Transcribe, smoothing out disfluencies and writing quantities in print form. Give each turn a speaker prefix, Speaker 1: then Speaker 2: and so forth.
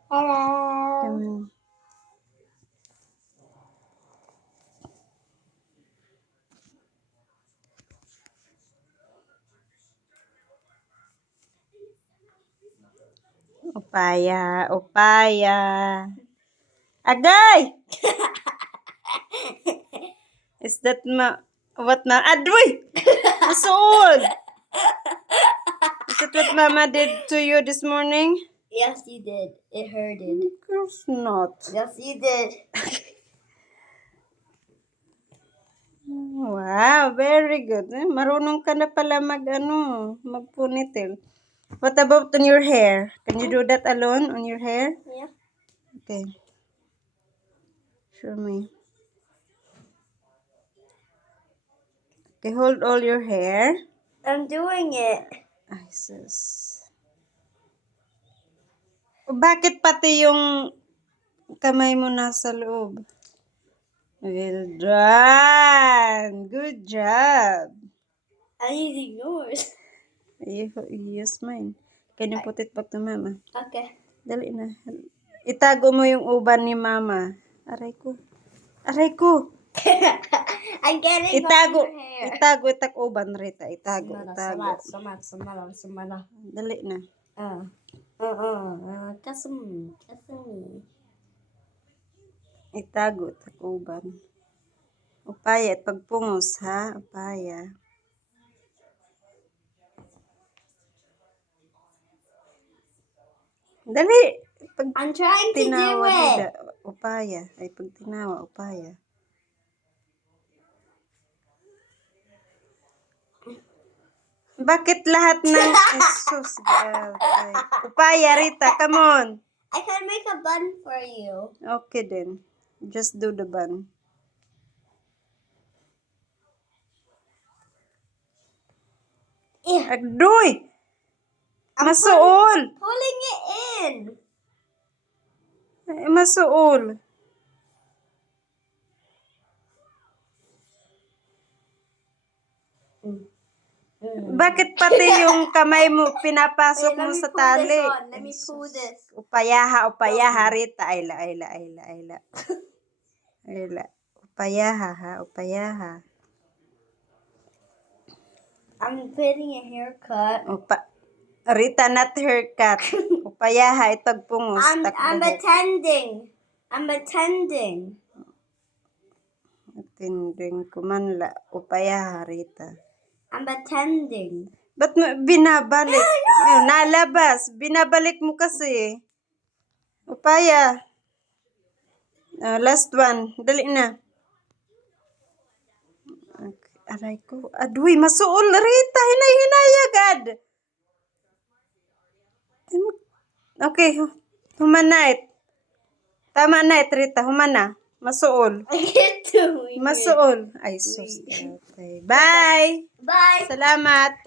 Speaker 1: Hello.
Speaker 2: Come on. Upaya, upaya. Agay! Is that what Adoy! Masool! Is that what Mama did to you this morning?
Speaker 1: Yes, you did. It hurted.
Speaker 2: Of course not.
Speaker 1: Yes, you did.
Speaker 2: Wow, very good. Marunong ka na pala mag-ponytail. What about on your hair? Can you do that alone on your hair?
Speaker 1: Yeah.
Speaker 2: Okay. Show me. Okay, hold all your hair.
Speaker 1: I'm doing it.
Speaker 2: Ay, sus. Bakit pati yung kamay mo nasa loob? Well done. Good job.
Speaker 1: I'm using yours.
Speaker 2: You use mine. Can you put it back to Mama?
Speaker 1: Okay.
Speaker 2: Dali na. Itago mo yung uban ni Mama. Aray ko. Aray ko.
Speaker 1: I'm getting
Speaker 2: Itago.
Speaker 1: on your hair.
Speaker 2: Itago itak uban Rita. Itago. Itago.
Speaker 1: Samara.
Speaker 2: Dali na.
Speaker 1: Kasum.
Speaker 2: Itago itak uban. Upaya at pagpungos ha. Upaya. Dali. Pag
Speaker 1: I'm trying to do
Speaker 2: tinawa
Speaker 1: it.
Speaker 2: dida. Upaya. Ay pag tinawa. Upaya. Bakit lahat ng Jesus? Okay. Upaya Rita. Come on.
Speaker 1: I can make a bun for you.
Speaker 2: Okay then. Just do the bun.
Speaker 1: Yeah.
Speaker 2: Agdoy! Masuol!
Speaker 1: Pulling it in.
Speaker 2: Masuol. Bakit pati yung kamay mo pinapasok
Speaker 1: Wait, let
Speaker 2: mo
Speaker 1: me
Speaker 2: sa
Speaker 1: pull this
Speaker 2: tali?
Speaker 1: on. Let me pull this.
Speaker 2: Upayaha, Rita. Ayla. Ayla. Upayaha.
Speaker 1: I'm getting a haircut.
Speaker 2: Rita, not haircut. Upayaha, itagpungos.
Speaker 1: I'm attending.
Speaker 2: Atinding kumanla. Upayaha, Rita.
Speaker 1: I'm attending.
Speaker 2: Ba't mo binabalik? Ayun, nalabas. Binabalik mo kasi. Upaya. Last one. Dali na. Okay. Aray ko. Aduy, masuol. Rita, hinay-hinayagad. Okay. Humanait. Tama na, Rita. Humana. Masuol.
Speaker 1: I can't do it.
Speaker 2: Masuol. Ay, sus. Okay. Bye.
Speaker 1: Bye.
Speaker 2: Salamat.